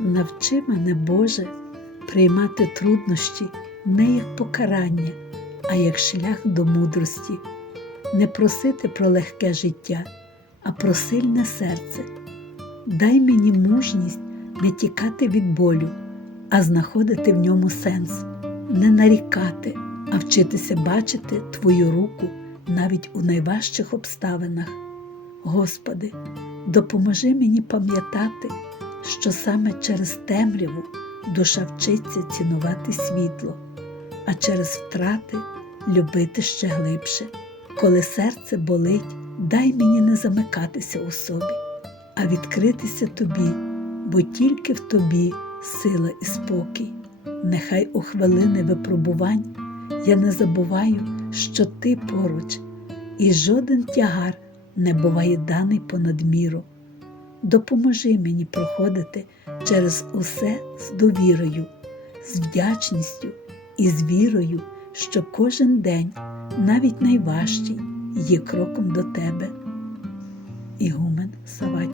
Навчи мене, Боже, приймати труднощі не як покарання, а як шлях до мудрості, не просити про легке життя, а про сильне серце. Дай мені мужність не тікати від болю, а знаходити в ньому сенс, не нарікати, а вчитися бачити Твою руку навіть у найважчих обставинах. Господи, допоможи мені пам'ятати, що саме через темряву душа вчиться цінувати світло, а через втрати любити ще глибше. Коли серце болить, дай мені не замикатися у собі, а відкритися тобі, бо тільки в тобі сила і спокій. Нехай у хвилини випробувань я не забуваю, що ти поруч, і жоден тягар не буває даний понад міру. Допоможи мені проходити через усе з довірою, з вдячністю і з вірою, що кожен день, навіть найважчий, є кроком до тебе. Ігумен Савай